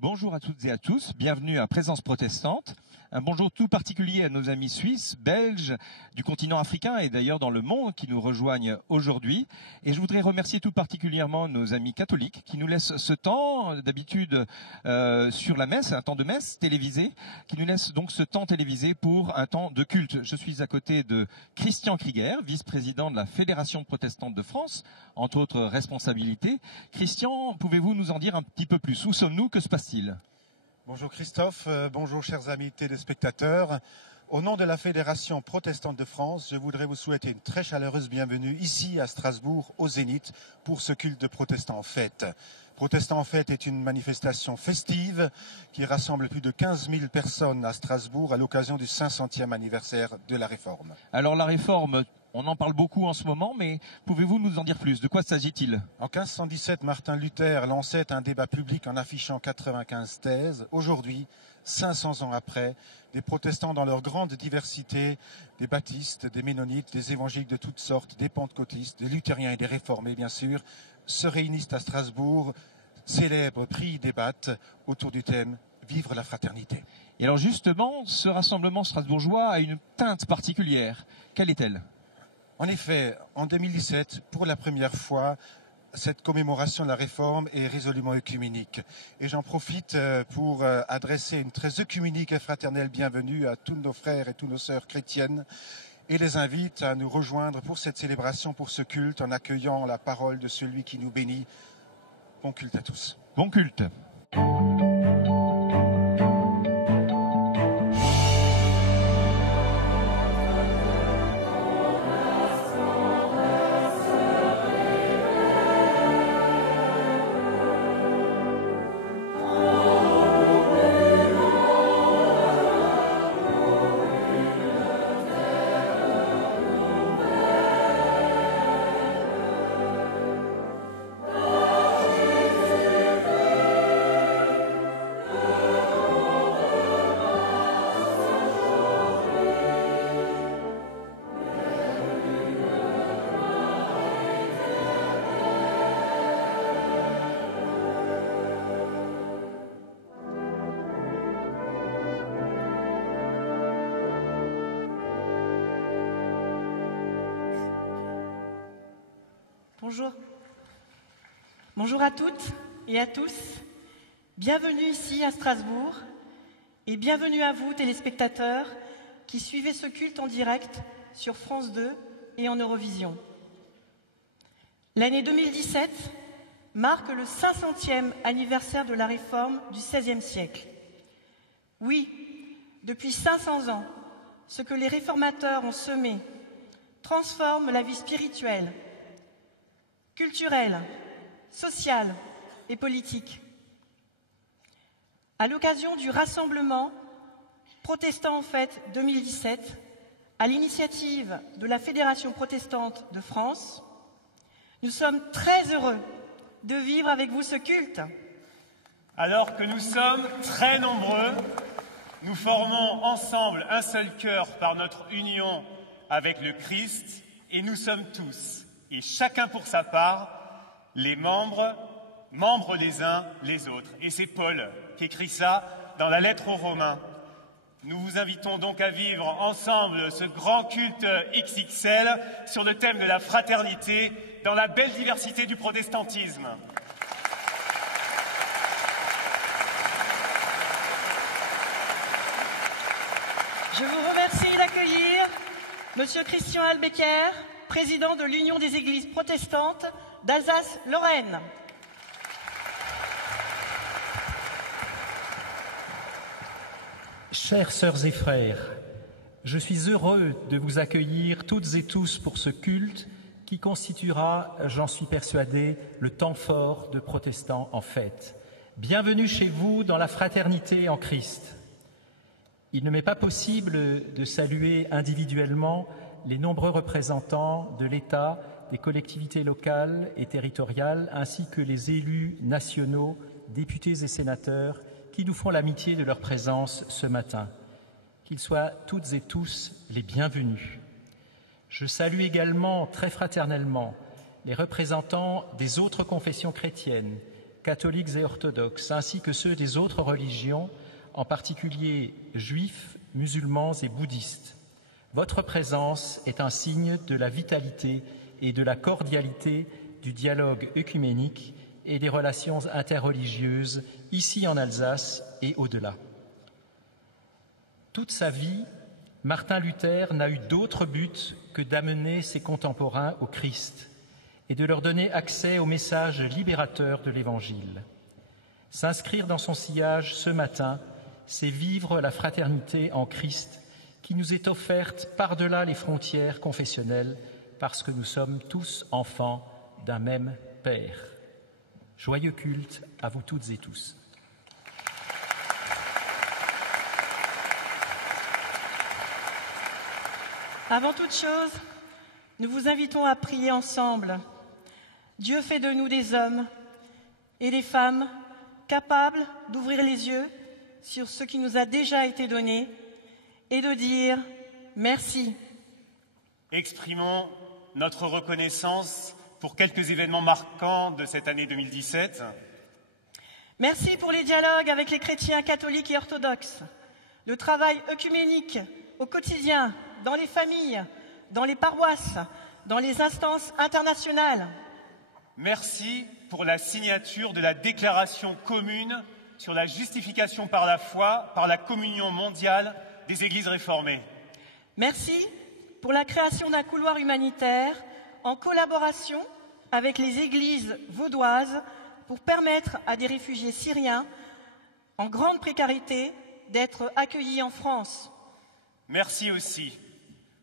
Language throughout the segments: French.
Bonjour à toutes et à tous, bienvenue à Présence protestante. Un bonjour tout particulier à nos amis suisses, belges, du continent africain et d'ailleurs dans le monde qui nous rejoignent aujourd'hui. Et je voudrais remercier tout particulièrement nos amis catholiques qui nous laissent ce temps, d'habitude sur la messe, un temps de messe télévisé, qui nous laissent donc ce temps télévisé pour un temps de culte. Je suis à côté de Christian Krieger, vice-président de la Fédération protestante de France, entre autres responsabilités. Christian, pouvez-vous nous en dire un petit peu plus? Où sommes-nous? Que se passe-t-il? Bonjour Christophe, bonjour chers amis téléspectateurs. Au nom de la Fédération protestante de France, je voudrais vous souhaiter une très chaleureuse bienvenue ici à Strasbourg, au Zénith, pour ce culte de Protestants en fête. Protestants en fête est une manifestation festive qui rassemble plus de 15 000 personnes à Strasbourg à l'occasion du 500e anniversaire de la Réforme. Alors la Réforme, on en parle beaucoup en ce moment, mais pouvez-vous nous en dire plus? De quoi s'agit-il? En 1517, Martin Luther lançait un débat public en affichant 95 thèses. Aujourd'hui, 500 ans après, des protestants dans leur grande diversité, des baptistes, des ménonites, des évangéliques de toutes sortes, des pentecôtistes, des luthériens et des réformés, bien sûr, se réunissent à Strasbourg, célèbrent, prient, débattent autour du thème « Vivre la fraternité ». Et alors justement, ce rassemblement strasbourgeois a une teinte particulière. Quelle est-elle? En effet, en 2017, pour la première fois, cette commémoration de la Réforme est résolument œcuménique. Et j'en profite pour adresser une très œcuménique et fraternelle bienvenue à tous nos frères et toutes nos sœurs chrétiennes et les invite à nous rejoindre pour cette célébration, pour ce culte, en accueillant la parole de celui qui nous bénit. Bon culte à tous. Bon culte. Bonjour. Bonjour à toutes et à tous. Bienvenue ici à Strasbourg et bienvenue à vous, téléspectateurs, qui suivez ce culte en direct sur France 2 et en Eurovision. L'année 2017 marque le 500e anniversaire de la Réforme du XVIe siècle. Oui, depuis 500 ans, ce que les réformateurs ont semé transforme la vie spirituelle, culturelle, sociale et politique. À l'occasion du rassemblement Protestants en fête 2017, à l'initiative de la Fédération protestante de France, nous sommes très heureux de vivre avec vous ce culte. Alors que nous sommes très nombreux, nous formons ensemble un seul cœur par notre union avec le Christ et nous sommes tous, et chacun pour sa part, les membres les uns les autres. Et c'est Paul qui écrit ça dans la lettre aux Romains. Nous vous invitons donc à vivre ensemble ce grand culte XXL sur le thème de la fraternité dans la belle diversité du protestantisme. Je vous remercie d'accueillir Monsieur Christian Albecker, président de l'Union des Églises protestantes d'Alsace-Lorraine. Chères sœurs et frères, je suis heureux de vous accueillir toutes et tous pour ce culte qui constituera, j'en suis persuadé, le temps fort de Protestants en fête. Bienvenue chez vous dans la fraternité en Christ. Il ne m'est pas possible de saluer individuellement les nombreux représentants de l'État, des collectivités locales et territoriales, ainsi que les élus nationaux, députés et sénateurs, qui nous font l'amitié de leur présence ce matin. Qu'ils soient toutes et tous les bienvenus. Je salue également très fraternellement les représentants des autres confessions chrétiennes, catholiques et orthodoxes, ainsi que ceux des autres religions, en particulier juifs, musulmans et bouddhistes. Votre présence est un signe de la vitalité et de la cordialité du dialogue œcuménique et des relations interreligieuses ici en Alsace et au-delà. Toute sa vie, Martin Luther n'a eu d'autre but que d'amener ses contemporains au Christ et de leur donner accès au message libérateur de l'Évangile. S'inscrire dans son sillage ce matin, c'est vivre la fraternité en Christ qui nous est offerte par-delà les frontières confessionnelles parce que nous sommes tous enfants d'un même Père. Joyeux culte à vous toutes et tous. Avant toute chose, nous vous invitons à prier ensemble. Dieu fait de nous des hommes et des femmes capables d'ouvrir les yeux sur ce qui nous a déjà été donné et de dire merci. Exprimons notre reconnaissance pour quelques événements marquants de cette année 2017. Merci pour les dialogues avec les chrétiens catholiques et orthodoxes, le travail œcuménique au quotidien, dans les familles, dans les paroisses, dans les instances internationales. Merci pour la signature de la déclaration commune sur la justification par la foi, par la communion mondiale des églises réformées. Merci pour la création d'un couloir humanitaire en collaboration avec les églises vaudoises pour permettre à des réfugiés syriens en grande précarité d'être accueillis en France. Merci aussi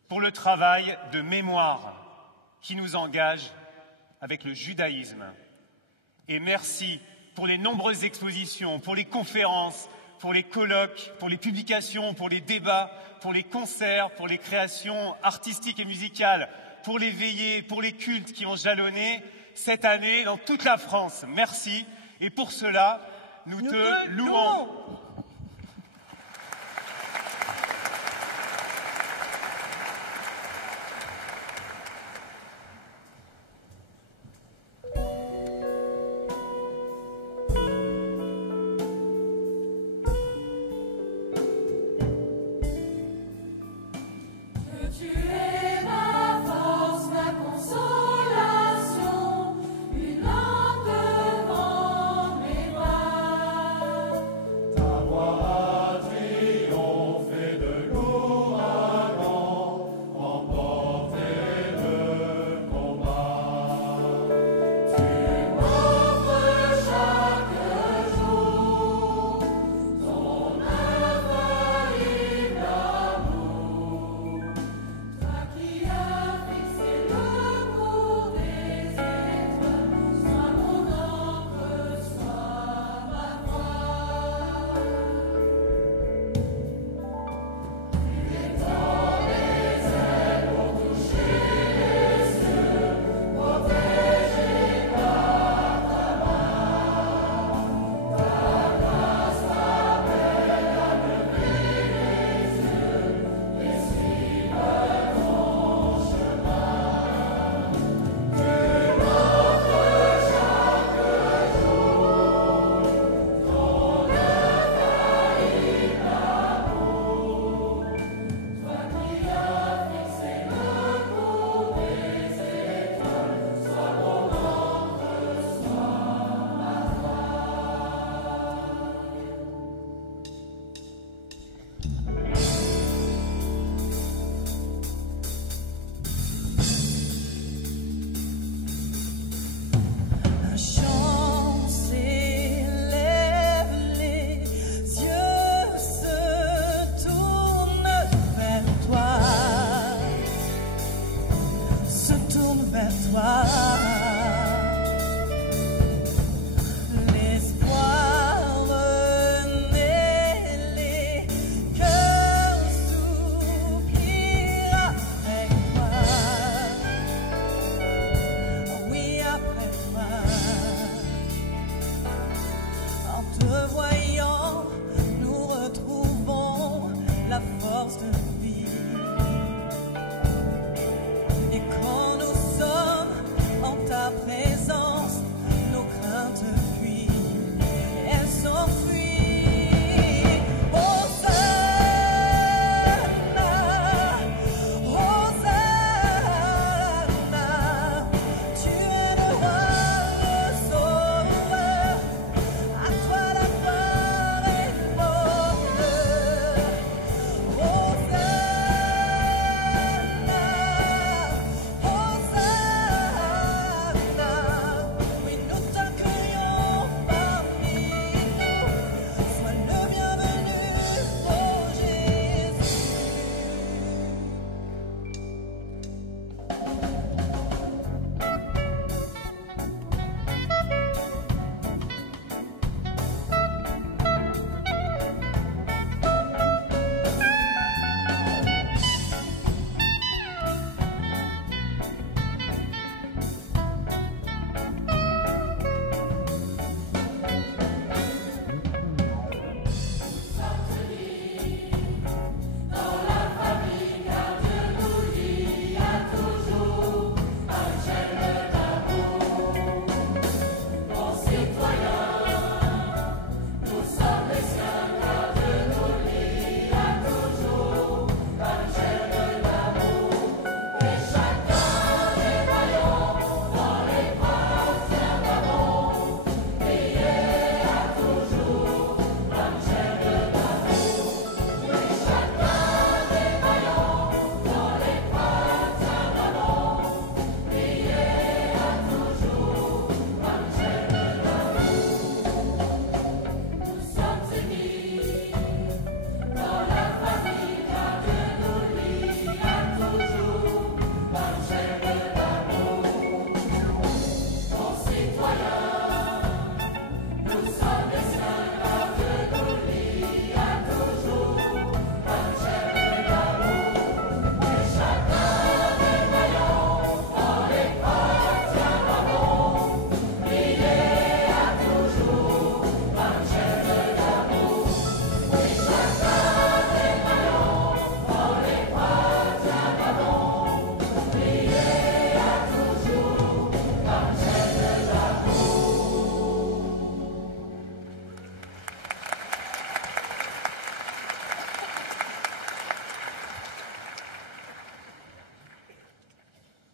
pour le travail de mémoire qui nous engage avec le judaïsme. Et merci pour les nombreuses expositions, pour les conférences, pour les colloques, pour les publications, pour les débats, pour les concerts, pour les créations artistiques et musicales, pour les veillées, pour les cultes qui ont jalonné cette année dans toute la France. Merci. Et pour cela, nous te louons.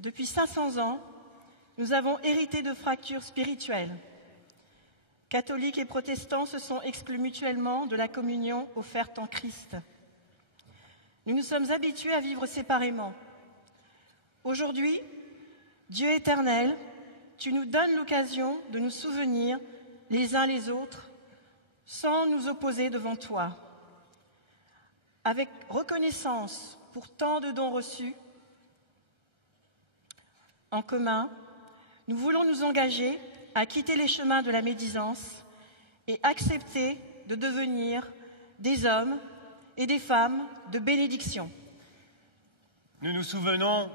Depuis 500 ans, nous avons hérité de fractures spirituelles. Catholiques et protestants se sont exclus mutuellement de la communion offerte en Christ. Nous nous sommes habitués à vivre séparément. Aujourd'hui, Dieu éternel, tu nous donnes l'occasion de nous souvenir les uns les autres sans nous opposer devant toi. Avec reconnaissance pour tant de dons reçus en commun, nous voulons nous engager à quitter les chemins de la médisance et accepter de devenir des hommes et des femmes de bénédiction. Nous nous souvenons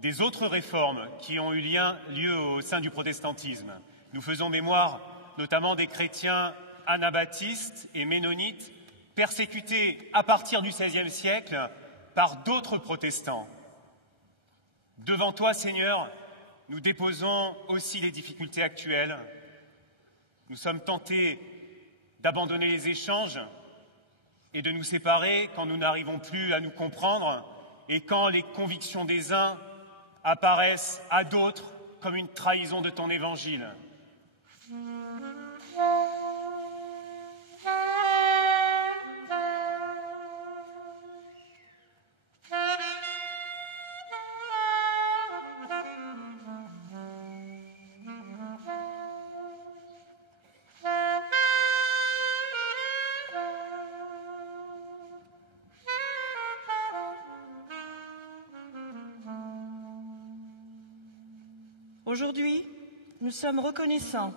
des autres réformes qui ont eu lieu au sein du protestantisme. Nous faisons mémoire notamment des chrétiens anabaptistes et ménonites persécutés à partir du XVIe siècle par d'autres protestants. Devant toi, Seigneur, nous déposons aussi les difficultés actuelles. Nous sommes tentés d'abandonner les échanges et de nous séparer quand nous n'arrivons plus à nous comprendre et quand les convictions des uns apparaissent à d'autres comme une trahison de ton évangile. Aujourd'hui, nous sommes reconnaissants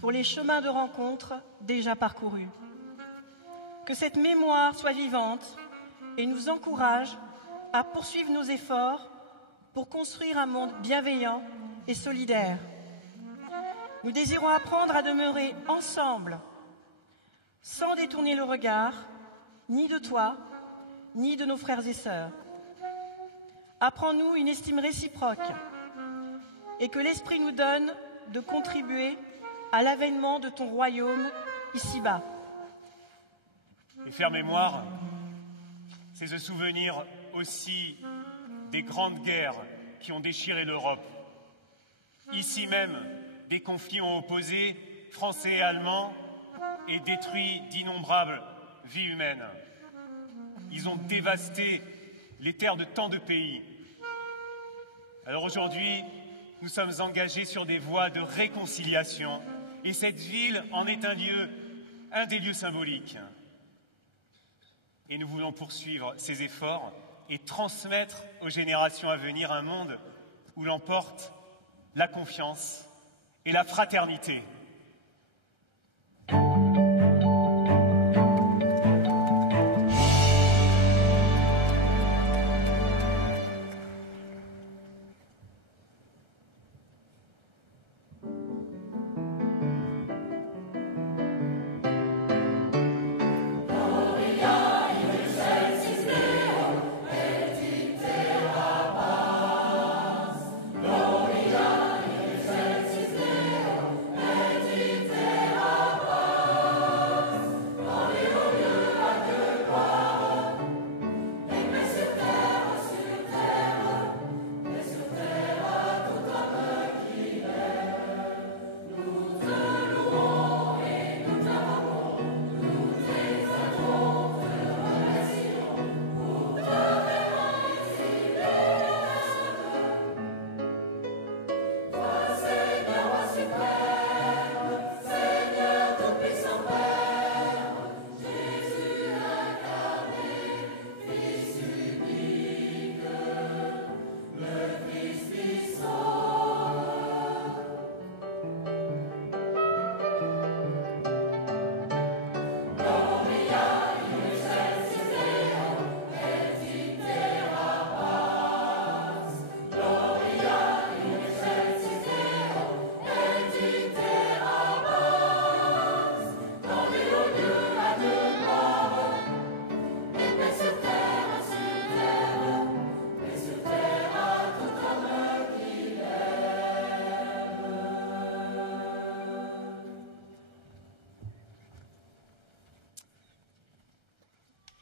pour les chemins de rencontre déjà parcourus. Que cette mémoire soit vivante et nous encourage à poursuivre nos efforts pour construire un monde bienveillant et solidaire. Nous désirons apprendre à demeurer ensemble, sans détourner le regard, ni de toi, ni de nos frères et sœurs. Apprends-nous une estime réciproque et que l'Esprit nous donne de contribuer à l'avènement de ton royaume ici-bas. Et faire mémoire, c'est se souvenir aussi des grandes guerres qui ont déchiré l'Europe. Ici même, des conflits ont opposé Français et Allemands et détruit d'innombrables vies humaines. Ils ont dévasté les terres de tant de pays. Alors aujourd'hui, nous sommes engagés sur des voies de réconciliation et cette ville en est un des lieux symboliques. Et nous voulons poursuivre ces efforts et transmettre aux générations à venir un monde où l'emporte la confiance et la fraternité.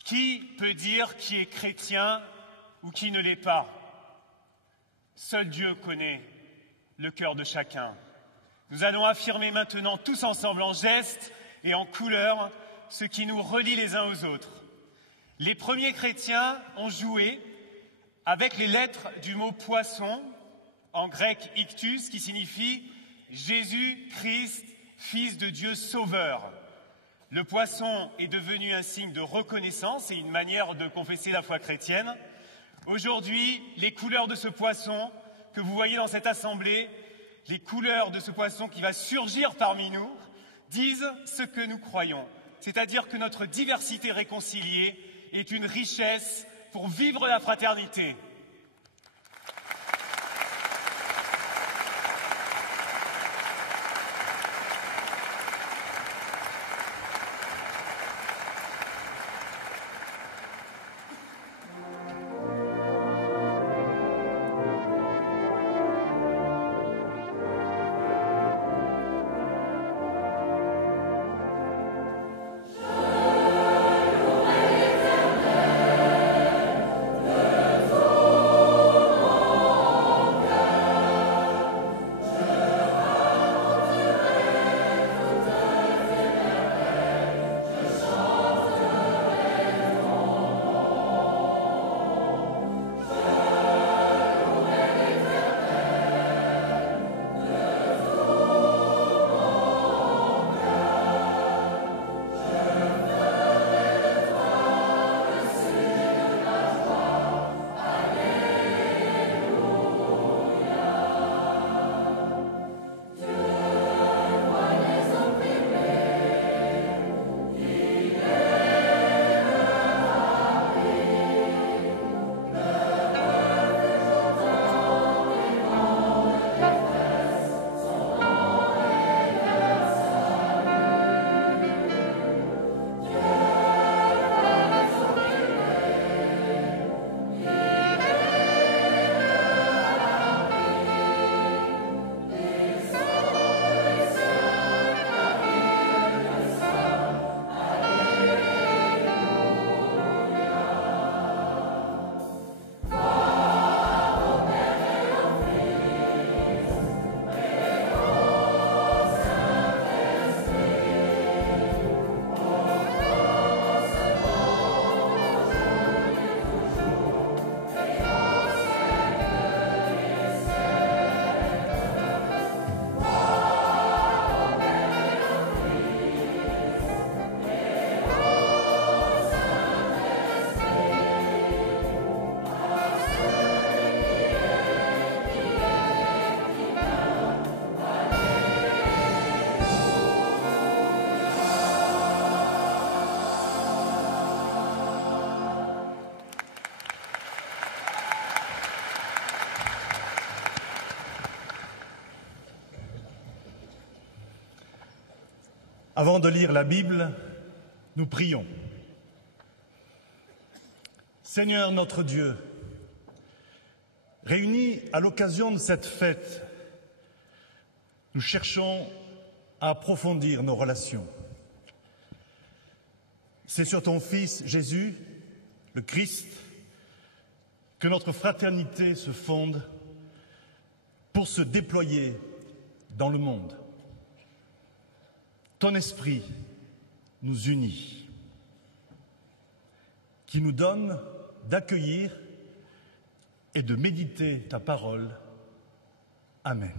Qui peut dire qui est chrétien ou qui ne l'est pas? Seul Dieu connaît le cœur de chacun. Nous allons affirmer maintenant tous ensemble en gestes et en couleurs ce qui nous relie les uns aux autres. Les premiers chrétiens ont joué avec les lettres du mot poisson, en grec ictus, qui signifie Jésus-Christ, Fils de Dieu Sauveur. Le poisson est devenu un signe de reconnaissance et une manière de confesser la foi chrétienne. Aujourd'hui, les couleurs de ce poisson que vous voyez dans cette assemblée, les couleurs de ce poisson qui va surgir parmi nous, disent ce que nous croyons. C'est-à-dire que notre diversité réconciliée est une richesse pour vivre la fraternité. Avant de lire la Bible, nous prions. Seigneur notre Dieu, réunis à l'occasion de cette fête, nous cherchons à approfondir nos relations. C'est sur ton Fils Jésus, le Christ, que notre fraternité se fonde pour se déployer dans le monde. Ton esprit nous unit, qui nous donne d'accueillir et de méditer ta parole. Amen.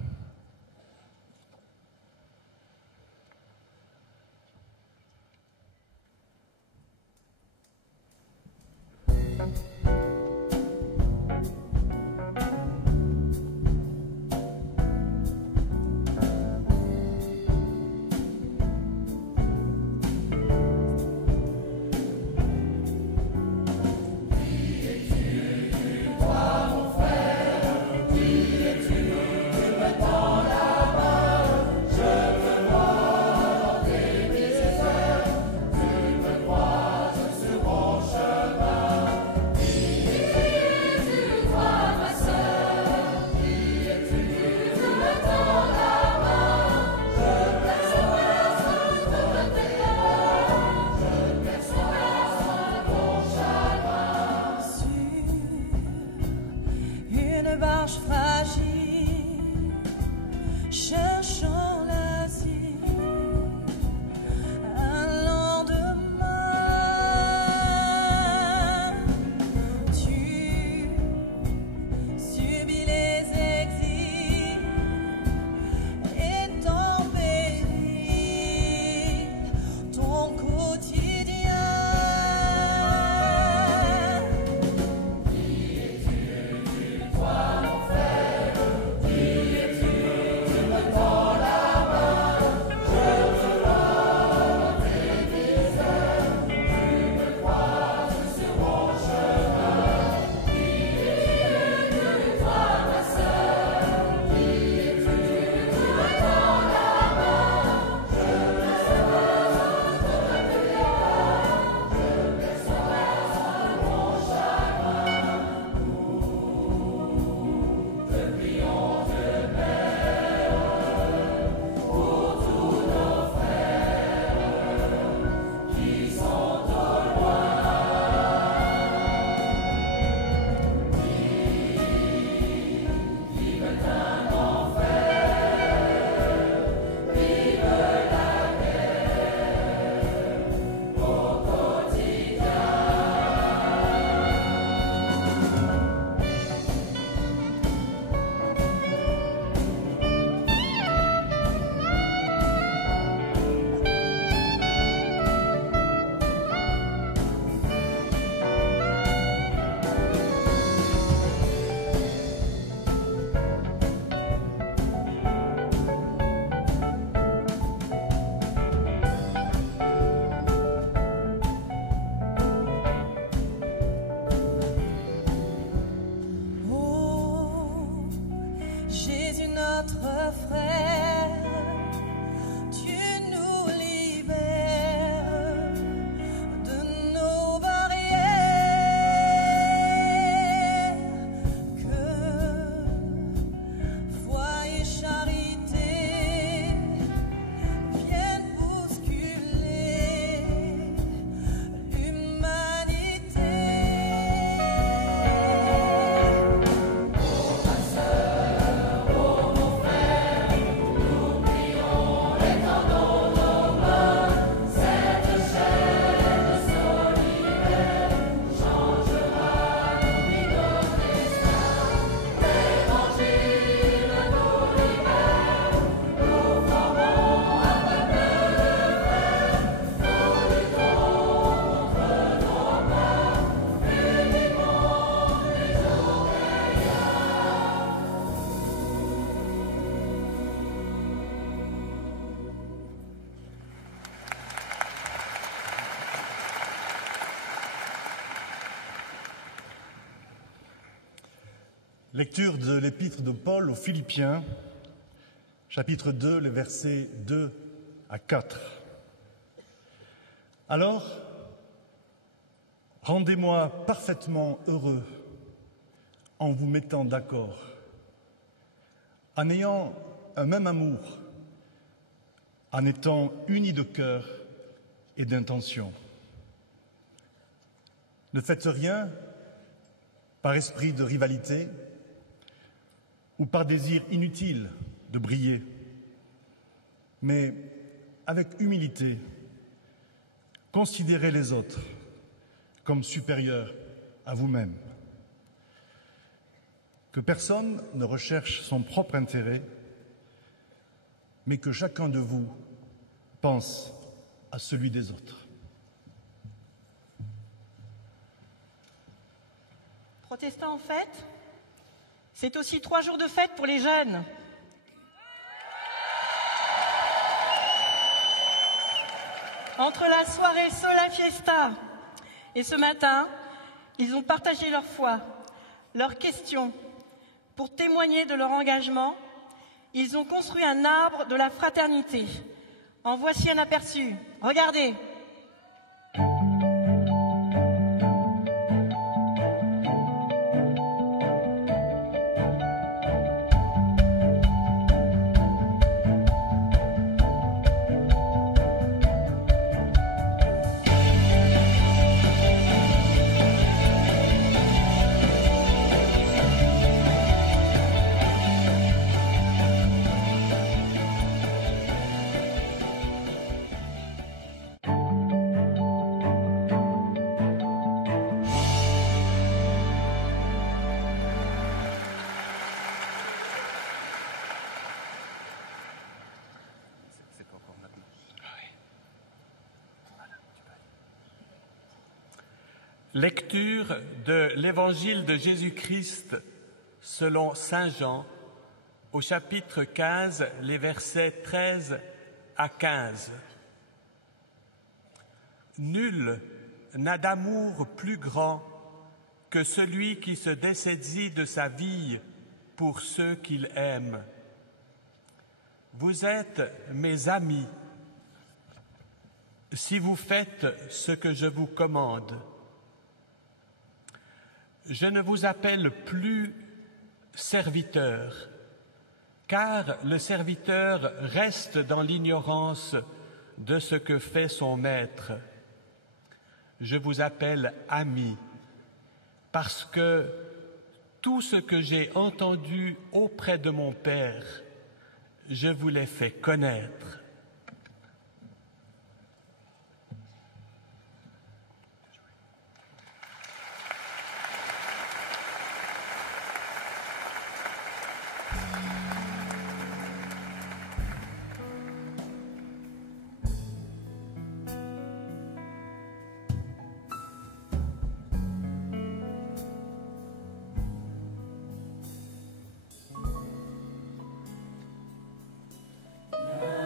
Barge notre frère, tu nous libères de nos barrières. Que foi et charité viennent bousculer l'humanité. Lecture de l'épître de Paul aux Philippiens, chapitre 2, les versets 2 à 4. Alors, rendez-moi parfaitement heureux en vous mettant d'accord, en ayant un même amour, en étant unis de cœur et d'intention. Ne faites rien par esprit de rivalité ou par désir inutile de briller, mais avec humilité, considérez les autres comme supérieurs à vous-même. Que personne ne recherche son propre intérêt, mais que chacun de vous pense à celui des autres. Protestants en fête, c'est aussi 3 jours de fête pour les jeunes. Entre la soirée Sola Fiesta et ce matin, ils ont partagé leur foi, leurs questions. Pour témoigner de leur engagement, ils ont construit un arbre de la fraternité. En voici un aperçu. Regardez. Lecture de l'Évangile de Jésus-Christ selon Saint Jean, au chapitre 15, les versets 13 à 15. Nul n'a d'amour plus grand que celui qui se dessaisit de sa vie pour ceux qu'il aime. Vous êtes mes amis si vous faites ce que je vous commande. Je ne vous appelle plus serviteur, car le serviteur reste dans l'ignorance de ce que fait son maître. Je vous appelle ami, parce que tout ce que j'ai entendu auprès de mon Père, je vous l'ai fait connaître.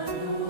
Nous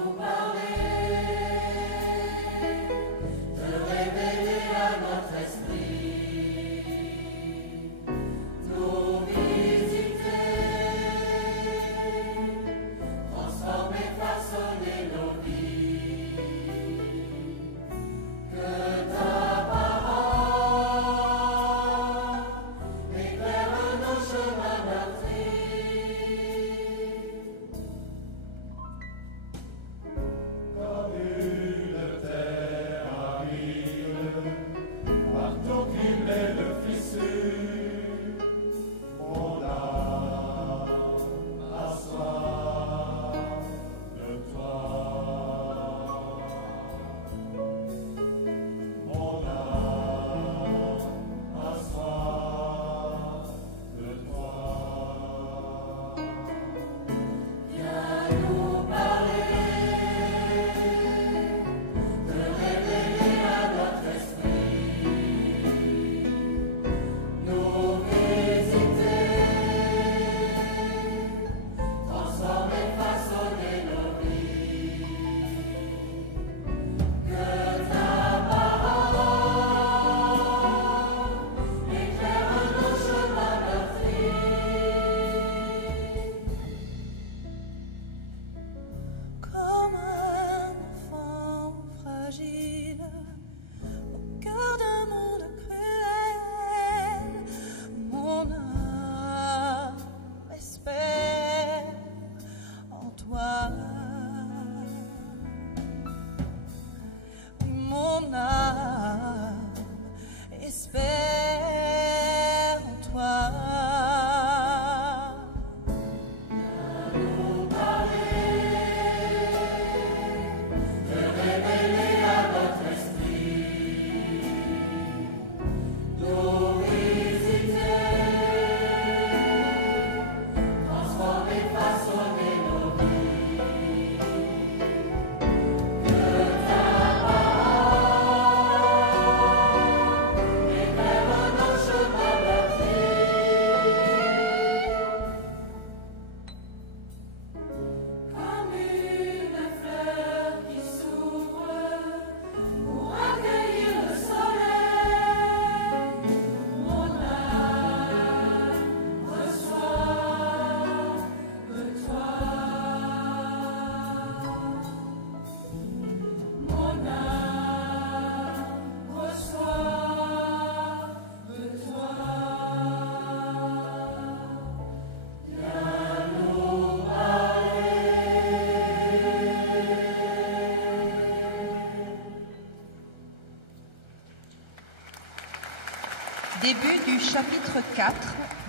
chapitre 4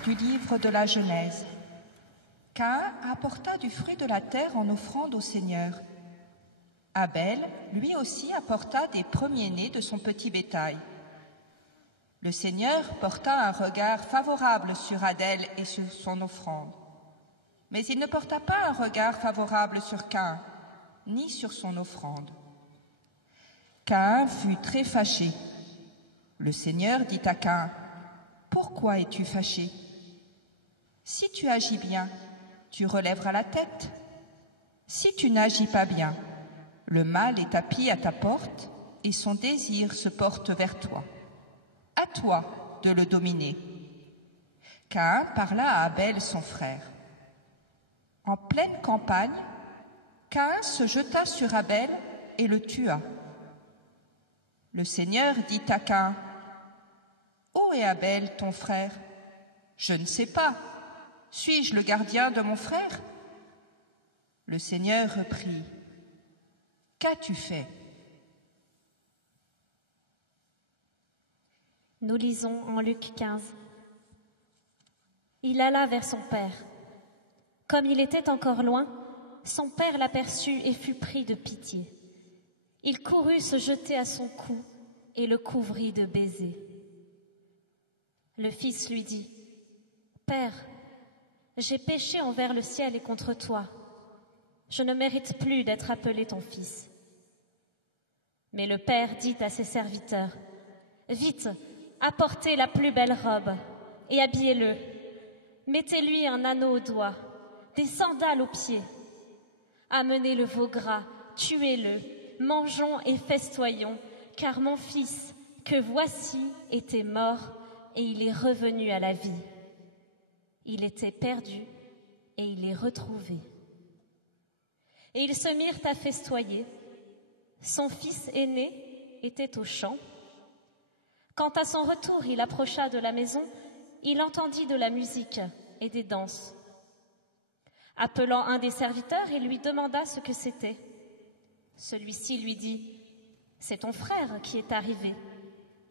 du livre de la Genèse. Caïn apporta du fruit de la terre en offrande au Seigneur. Abel, lui aussi, apporta des premiers-nés de son petit bétail. Le Seigneur porta un regard favorable sur Abel et sur son offrande. Mais il ne porta pas un regard favorable sur Caïn, ni sur son offrande. Caïn fut très fâché. Le Seigneur dit à Caïn, « Pourquoi es-tu fâché? Si tu agis bien, tu relèveras la tête. Si tu n'agis pas bien, le mal est tapis à ta porte et son désir se porte vers toi. À toi de le dominer. » Caïn parla à Abel son frère. En pleine campagne, Caïn se jeta sur Abel et le tua. Le Seigneur dit à Caïn, « Où est Abel, ton frère? Je ne sais pas. Suis-je le gardien de mon frère? » Le Seigneur reprit, « Qu'as-tu fait? » Nous lisons en Luc 15. Il alla vers son père. Comme il était encore loin, son père l'aperçut et fut pris de pitié. Il courut se jeter à son cou et le couvrit de baisers. Le fils lui dit, « Père, j'ai péché envers le ciel et contre toi. Je ne mérite plus d'être appelé ton fils. » Mais le père dit à ses serviteurs, « Vite, apportez la plus belle robe et habillez-le. Mettez-lui un anneau au doigt, des sandales aux pieds. Amenez le veau gras, tuez-le, mangeons et festoyons, car mon fils, que voici, était mort et il est revenu à la vie. Il était perdu et il est retrouvé. » Et ils se mirent à festoyer. Son fils aîné était au champ. Quand à son retour il approcha de la maison, il entendit de la musique et des danses. Appelant un des serviteurs, il lui demanda ce que c'était. Celui-ci lui dit, « C'est ton frère qui est arrivé,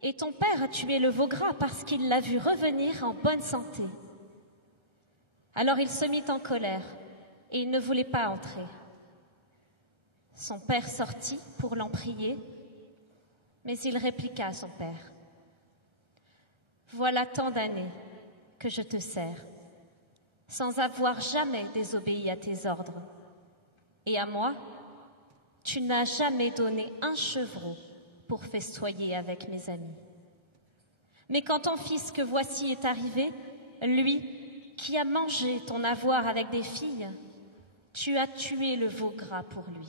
et ton père a tué le veau gras parce qu'il l'a vu revenir en bonne santé. » Alors il se mit en colère, et il ne voulait pas entrer. Son père sortit pour l'en prier, mais il répliqua à son père, « Voilà tant d'années que je te sers, sans avoir jamais désobéi à tes ordres. Et à moi, tu n'as jamais donné un chevreau pour festoyer avec mes amis. Mais quand ton fils que voici est arrivé, lui qui a mangé ton avoir avec des filles, tu as tué le veau gras pour lui. »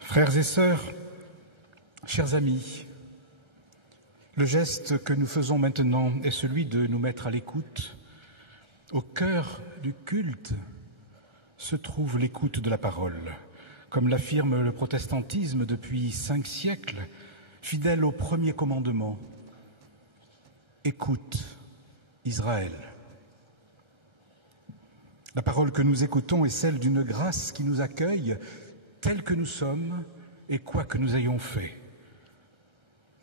Frères et sœurs, chers amis, le geste que nous faisons maintenant est celui de nous mettre à l'écoute. Au cœur du culte se trouve l'écoute de la parole. Comme l'affirme le protestantisme depuis 5 siècles, fidèle au premier commandement, « Écoute, Israël ». La parole que nous écoutons est celle d'une grâce qui nous accueille tels que nous sommes et quoi que nous ayons fait.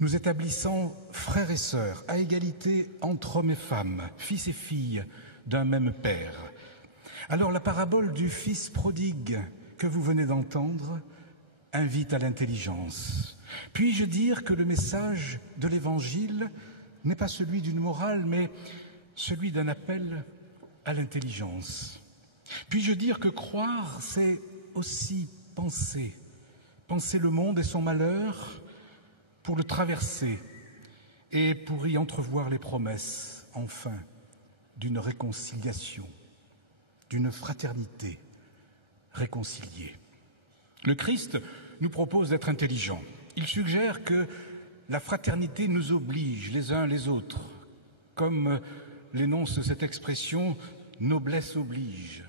Nous établissant frères et sœurs à égalité entre hommes et femmes, fils et filles d'un même Père. Alors la parabole du Fils prodigue que vous venez d'entendre invite à l'intelligence. Puis-je dire que le message de l'Évangile n'est pas celui d'une morale, mais celui d'un appel à l'intelligence. Puis-je dire que croire, c'est aussi penser le monde et son malheur pour le traverser et pour y entrevoir les promesses, enfin, d'une réconciliation, d'une fraternité réconciliée. Le Christ nous propose d'être intelligents. Il suggère que la fraternité nous oblige les uns les autres, comme l'énonce cette expression « noblesse oblige »,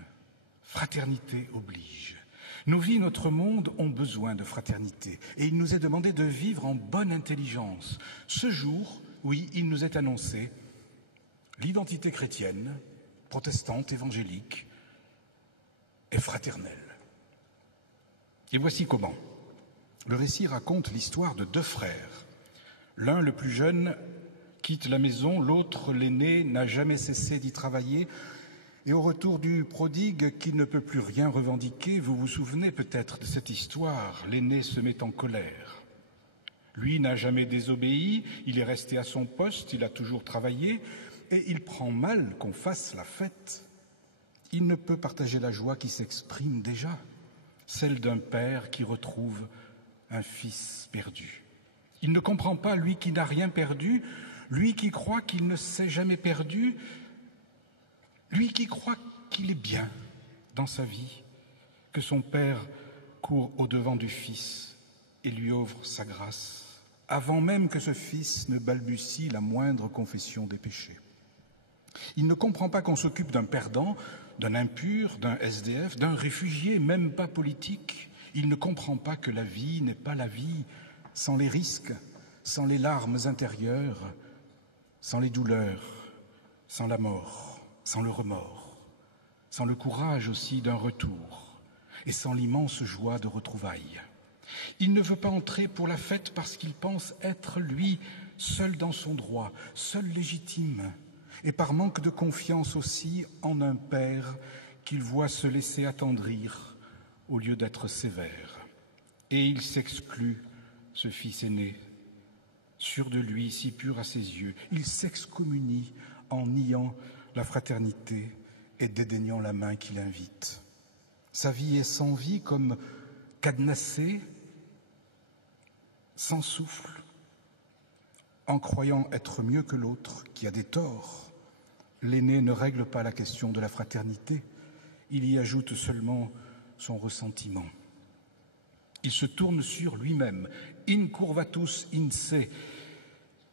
fraternité oblige. Nos vies, notre monde ont besoin de fraternité et il nous est demandé de vivre en bonne intelligence. Ce jour, oui, il nous est annoncé l'identité chrétienne, protestante, évangélique, est fraternelle. Et voici comment. Le récit raconte l'histoire de deux frères. L'un, le plus jeune, quitte la maison, l'autre, l'aîné, n'a jamais cessé d'y travailler. Et au retour du prodigue qui ne peut plus rien revendiquer, vous vous souvenez peut-être de cette histoire, l'aîné se met en colère. Lui n'a jamais désobéi, il est resté à son poste, il a toujours travaillé, et il prend mal qu'on fasse la fête. Il ne peut partager la joie qui s'exprime déjà, celle d'un père qui retrouve un fils perdu. Il ne comprend pas, lui qui n'a rien perdu, lui qui croit qu'il ne s'est jamais perdu, lui qui croit qu'il est bien dans sa vie, que son père court au-devant du fils et lui offre sa grâce, avant même que ce fils ne balbutie la moindre confession des péchés. Il ne comprend pas qu'on s'occupe d'un perdant, d'un impur, d'un SDF, d'un réfugié, même pas politique. Il ne comprend pas que la vie n'est pas la vie sans les risques, sans les larmes intérieures, sans les douleurs, sans la mort, sans le remords, sans le courage aussi d'un retour et sans l'immense joie de retrouvailles. Il ne veut pas entrer pour la fête parce qu'il pense être, lui, seul dans son droit, seul légitime, et par manque de confiance aussi en un père qu'il voit se laisser attendrir au lieu d'être sévère. Et il s'exclut, ce fils aîné, sûr de lui, si pur à ses yeux. Il s'excommunie en niant la fraternité et dédaignant la main qui l'invite. Sa vie est sans vie, comme cadenassée, sans souffle, en croyant être mieux que l'autre qui a des torts. L'aîné ne règle pas la question de la fraternité, il y ajoute seulement son ressentiment. Il se tourne sur lui-même. Incurvatus in se,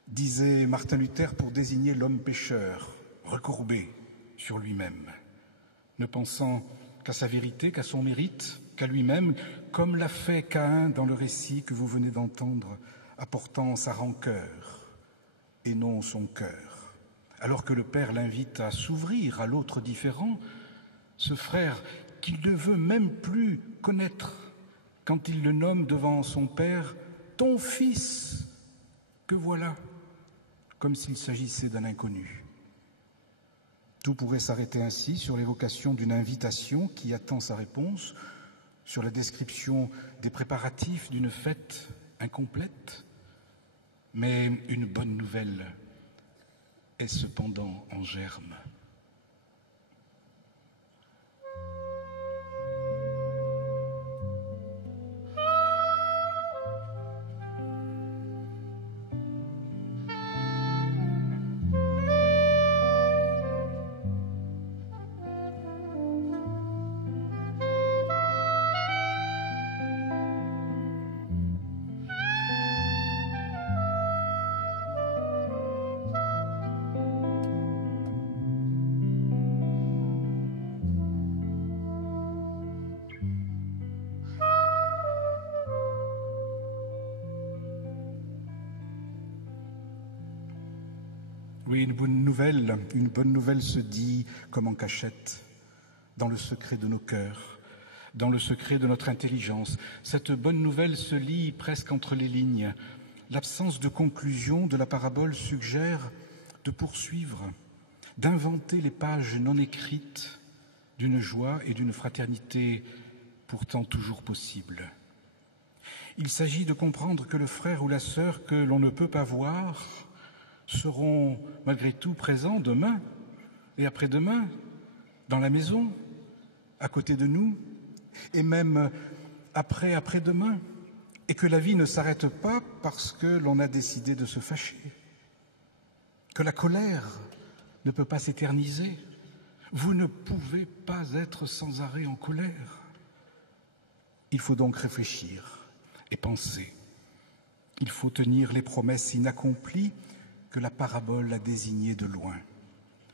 disait Martin Luther pour désigner l'homme pécheur, recourbé sur lui-même, ne pensant qu'à sa vérité, qu'à son mérite, qu'à lui-même, comme l'a fait Caïn dans le récit que vous venez d'entendre, apportant sa rancœur et non son cœur. Alors que le Père l'invite à s'ouvrir à l'autre différent, ce frère qu'il ne veut même plus connaître, quand il le nomme devant son Père, « ton fils », que voilà, comme s'il s'agissait d'un inconnu. Tout pourrait s'arrêter ainsi sur l'évocation d'une invitation qui attend sa réponse, sur la description des préparatifs d'une fête incomplète, mais une bonne nouvelle est cependant en germe. Oui, une bonne nouvelle se dit comme en cachette, dans le secret de nos cœurs, dans le secret de notre intelligence. Cette bonne nouvelle se lit presque entre les lignes. L'absence de conclusion de la parabole suggère de poursuivre, d'inventer les pages non écrites d'une joie et d'une fraternité pourtant toujours possible. Il s'agit de comprendre que le frère ou la sœur que l'on ne peut pas voir seront malgré tout présents demain et après-demain, dans la maison, à côté de nous, et même après-demain, et que la vie ne s'arrête pas parce que l'on a décidé de se fâcher, que la colère ne peut pas s'éterniser. Vous ne pouvez pas être sans arrêt en colère. Il faut donc réfléchir et penser. Il faut tenir les promesses inaccomplies que la parabole a désignées de loin,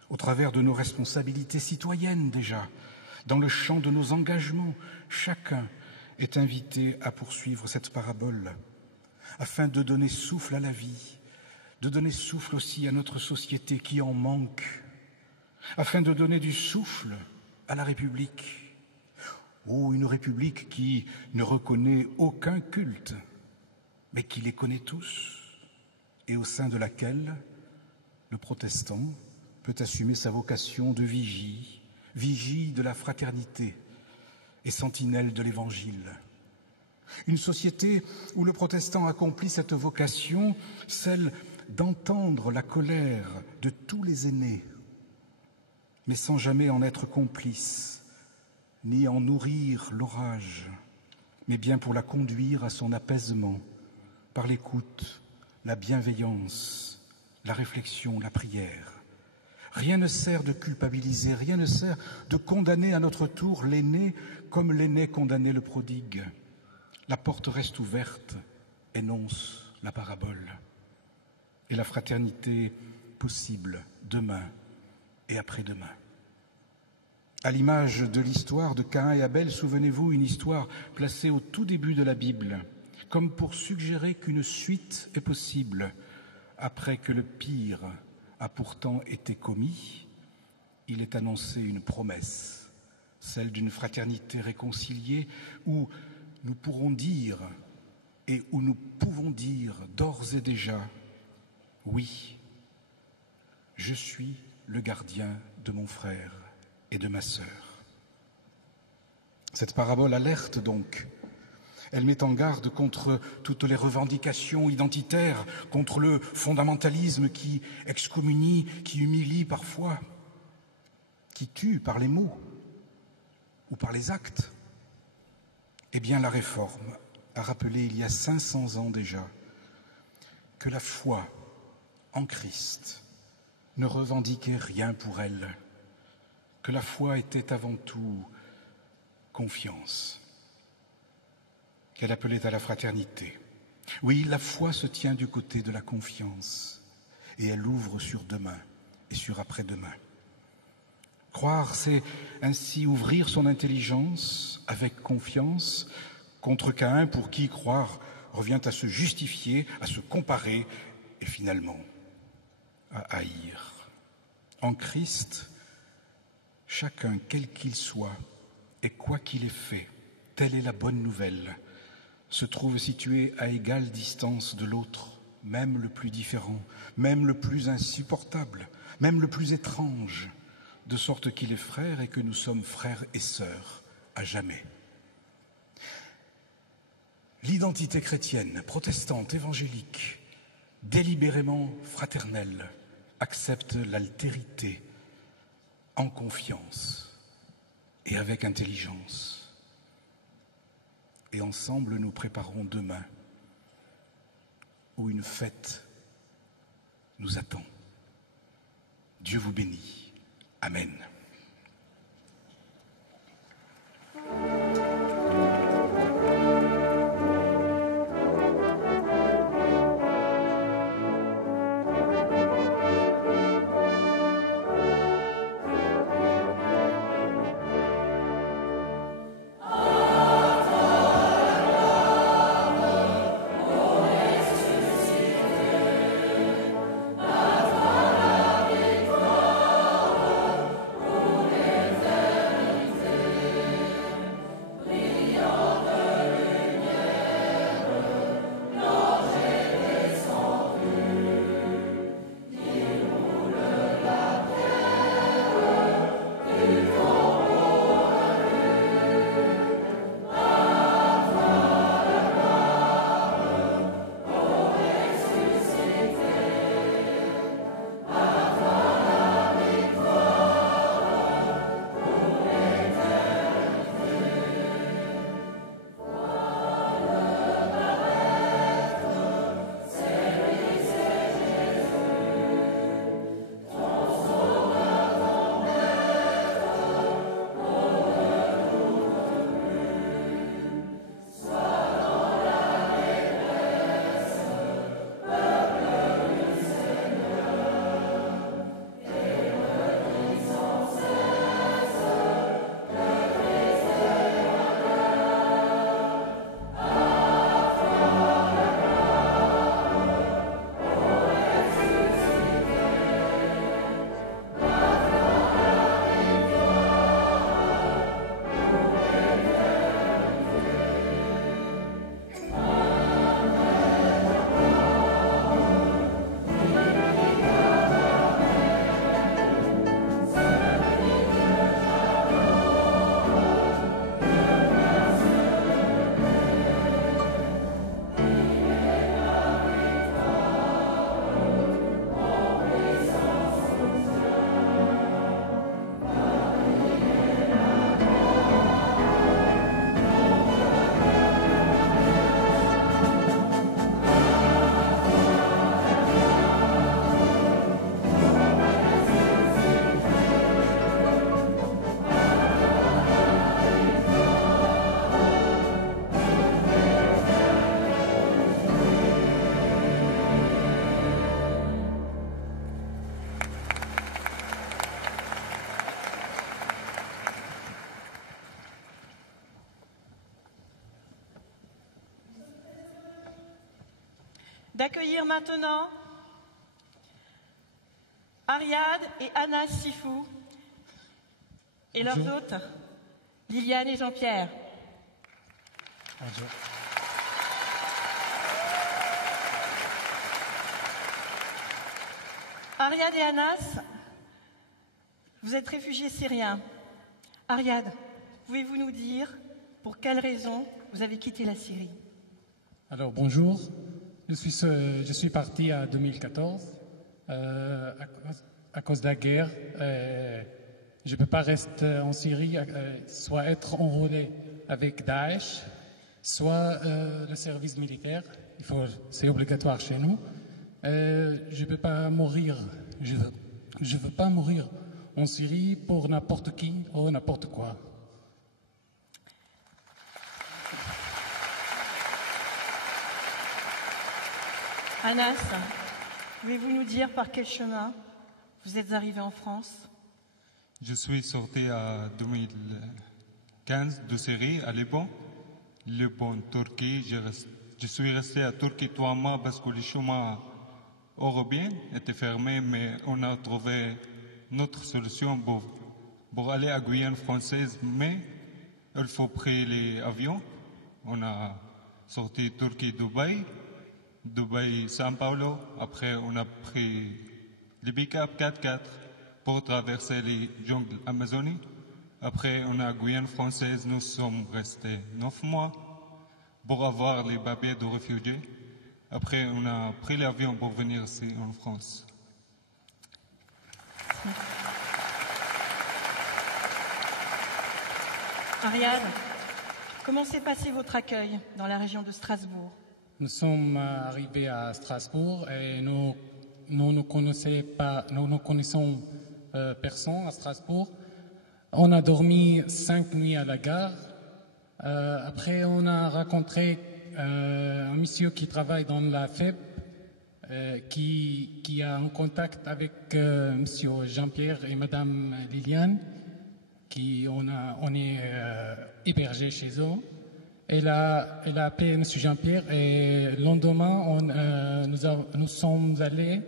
au travers de nos responsabilités citoyennes déjà, dans le champ de nos engagements. Chacun est invité à poursuivre cette parabole, afin de donner souffle à la vie, de donner souffle aussi à notre société qui en manque, afin de donner du souffle à la République. Oh, une République qui ne reconnaît aucun culte mais qui les connaît tous et au sein de laquelle le protestant peut assumer sa vocation de vigie, vigie de la fraternité et sentinelle de l'Évangile. Une société où le protestant accomplit cette vocation, celle d'entendre la colère de tous les aînés, mais sans jamais en être complice, ni en nourrir l'orage, mais bien pour la conduire à son apaisement, par l'écoute, la bienveillance, la réflexion, la prière. Rien ne sert de culpabiliser, rien ne sert de condamner à notre tour l'aîné comme l'aîné condamnait le prodigue. La porte reste ouverte, énonce la parabole. Et la fraternité possible demain et après-demain. À l'image de l'histoire de Caïn et Abel, souvenez-vous, une histoire placée au tout début de la Bible, comme pour suggérer qu'une suite est possible. Après que le pire a pourtant été commis, il est annoncé une promesse, celle d'une fraternité réconciliée où nous pourrons dire et où nous pouvons dire d'ores et déjà « Oui, je suis le gardien de mon frère et de ma sœur. » Cette parabole alerte donc. Elle met en garde contre toutes les revendications identitaires, contre le fondamentalisme qui excommunie, qui humilie parfois, qui tue par les mots ou par les actes. Eh bien, la Réforme a rappelé il y a 500 ans déjà que la foi en Christ ne revendiquait rien pour elle, que la foi était avant tout confiance, qu'elle appelait à la fraternité. Oui, la foi se tient du côté de la confiance et elle ouvre sur demain et sur après-demain. Croire, c'est ainsi ouvrir son intelligence avec confiance contre Caïn pour qui croire revient à se justifier, à se comparer et finalement à haïr. En Christ, chacun, quel qu'il soit et quoi qu'il ait fait, telle est la bonne nouvelle, se trouve situé à égale distance de l'autre, même le plus différent, même le plus insupportable, même le plus étrange, de sorte qu'il est frère et que nous sommes frères et sœurs à jamais. L'identité chrétienne, protestante, évangélique, délibérément fraternelle, accepte l'altérité en confiance et avec intelligence. Et ensemble, nous préparons demain où une fête nous attend. Dieu vous bénit. Amen. Oh d'accueillir maintenant Ariad et Anas Sifou et leurs hôtes, Liliane et Jean-Pierre. Bonjour. Ariad et Anas, vous êtes réfugiés syriens. Ariad, pouvez-vous nous dire pour quelles raisons vous avez quitté la Syrie? Alors bonjour, je suis parti en 2014 à cause de la guerre. Je ne peux pas rester en Syrie, soit être enrôlé avec Daesh, soit le service militaire. C'est obligatoire chez nous. Je ne peux pas mourir. Je veux pas mourir en Syrie pour n'importe qui ou n'importe quoi. Anas, pouvez-vous nous dire par quel chemin vous êtes arrivé en France? Je suis sorti en 2015 de Syrie à Liban. Liban, Turquie. Je suis resté à Turquie 3 mois parce que les chemins européens étaient fermés, mais on a trouvé notre solution pour aller à Guyane française. Mais il faut prendre l'avion. On a sorti Turquie-Dubaï. Dubaï-São Paulo. Après, on a pris les pick-up 4x4 pour traverser les jungles amazoniques. Après, on a Guyane française. Nous sommes restés 9 mois pour avoir les papiers de réfugiés. Après, on a pris l'avion pour venir ici en France. Ariad, comment s'est passé votre accueil dans la région de Strasbourg? Nous sommes arrivés à Strasbourg et nous ne connaissons personne à Strasbourg. On a dormi 5 nuits à la gare. Après, on a rencontré un monsieur qui travaille dans la FEP, qui a un contact avec monsieur Jean-Pierre et madame Liliane, on est hébergés chez eux. Elle a appelé monsieur Jean-Pierre et le lendemain, nous sommes allés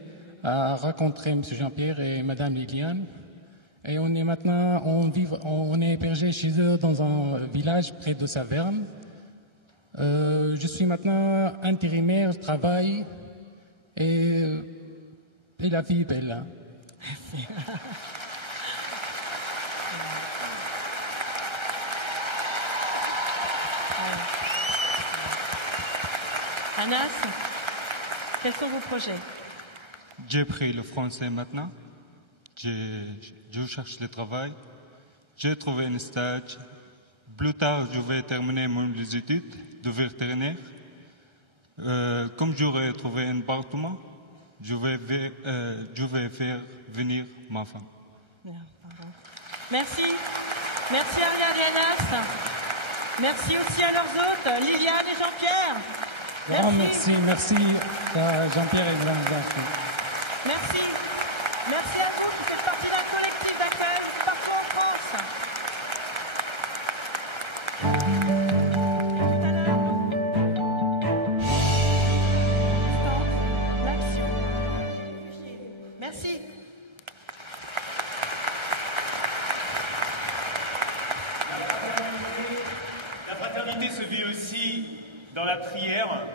à rencontrer monsieur Jean-Pierre et madame Liliane. Et on est maintenant, on est hébergé chez eux dans un village près de Saverne. Je suis maintenant intérimaire, je travaille et la vie est belle. Merci. Anas, quels sont vos projets? J'ai pris le français maintenant. Je cherche le travail. J'ai trouvé un stage. Plus tard, je vais terminer mes études de vétérinaire. Comme j'aurai trouvé un appartement, je vais faire venir ma femme. Merci. Merci Ariad et Anas. Merci aussi à leurs hôtes, Liliane et Jean-Pierre. Merci à Jean-Pierre et Liliane. Merci. Merci à vous qui faites partie d'un collectif d'accueil partout en France. L'action. Merci. La fraternité se vit aussi dans la prière.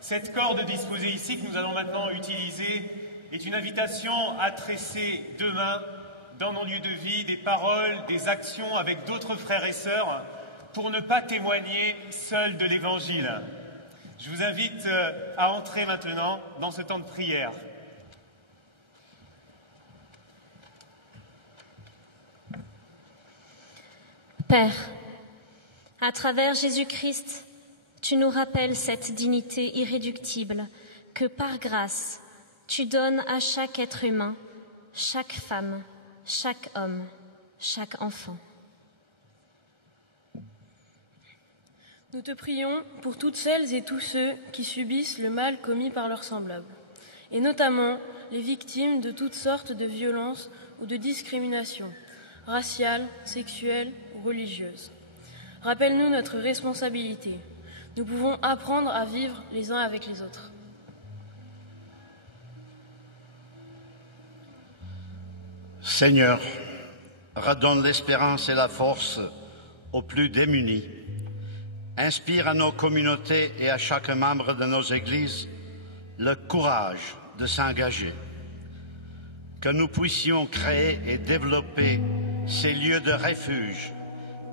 Cette corde disposée ici que nous allons maintenant utiliser est une invitation à tresser demain dans nos lieux de vie des paroles, des actions avec d'autres frères et sœurs pour ne pas témoigner seuls de l'Évangile. Je vous invite à entrer maintenant dans ce temps de prière. Père, à travers Jésus-Christ, tu nous rappelles cette dignité irréductible que par grâce, tu donnes à chaque être humain, chaque femme, chaque homme, chaque enfant. Nous te prions pour toutes celles et tous ceux qui subissent le mal commis par leurs semblables, et notamment les victimes de toutes sortes de violences ou de discriminations, raciales, sexuelles ou religieuses. Rappelle-nous notre responsabilité. Nous pouvons apprendre à vivre les uns avec les autres. Seigneur, redonne l'espérance et la force aux plus démunis. Inspire à nos communautés et à chaque membre de nos églises le courage de s'engager. Que nous puissions créer et développer ces lieux de refuge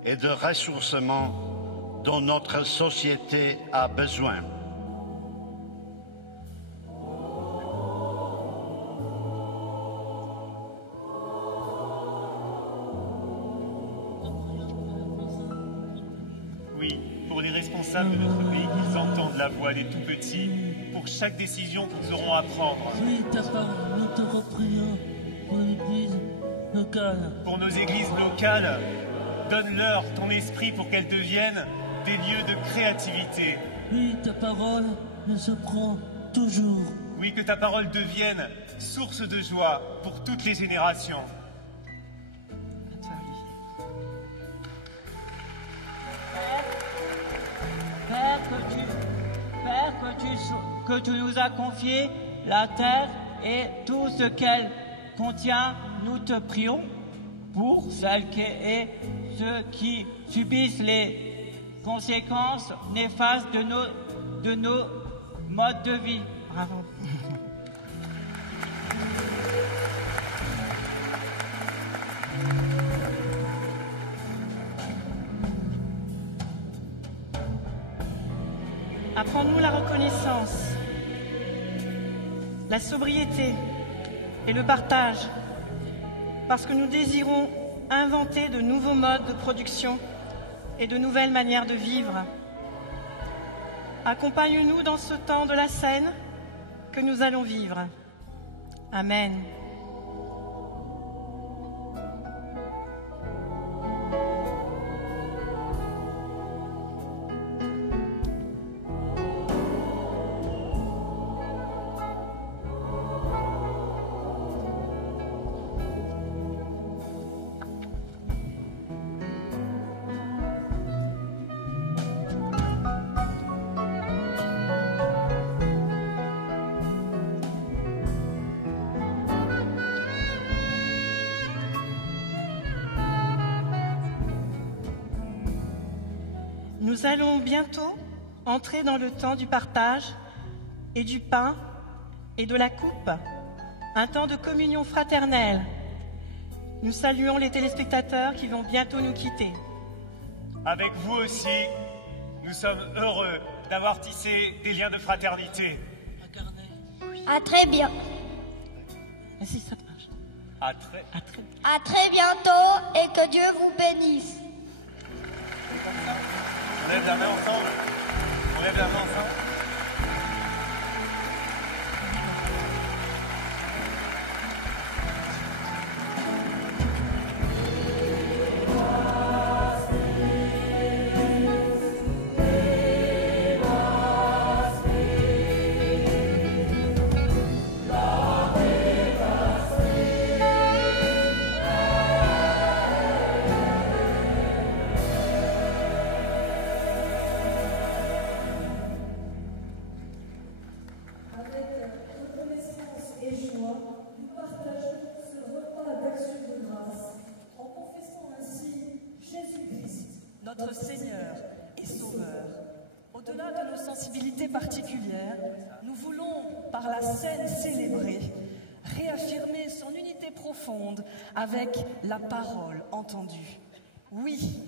et de ressourcement dont notre société a besoin. Oui, pour les responsables de notre pays, qu'ils entendent la voix des tout-petits pour chaque décision qu'ils auront à prendre. Oui, ta parole, nous te reprions pour l'église locale. Pour nos églises locales, donne-leur ton esprit pour qu'elles deviennent des lieux de créativité. Oui, ta parole ne se prend toujours. Oui, que ta parole devienne source de joie pour toutes les générations. Que tu nous as confié la terre et tout ce qu'elle contient, nous te prions pour celles et ceux qui subissent les conséquences néfastes de nos modes de vie. Bravo. Apprends-nous la reconnaissance, la sobriété et le partage, parce que nous désirons inventer de nouveaux modes de production et de nouvelles manières de vivre. Accompagne-nous dans ce temps de la scène que nous allons vivre. Amen. Nous allons bientôt entrer dans le temps du partage et du pain et de la coupe, un temps de communion fraternelle. Nous saluons les téléspectateurs qui vont bientôt nous quitter. Avec vous aussi, nous sommes heureux d'avoir tissé des liens de fraternité. À très bien. À très. À très bientôt et que Dieu vous bénisse. On lève la main ensemble. On lève la main ensemble. Notre Seigneur et Sauveur. Au-delà de nos sensibilités particulières, nous voulons, par la scène célébrée, réaffirmer son unité profonde avec la parole entendue. Oui,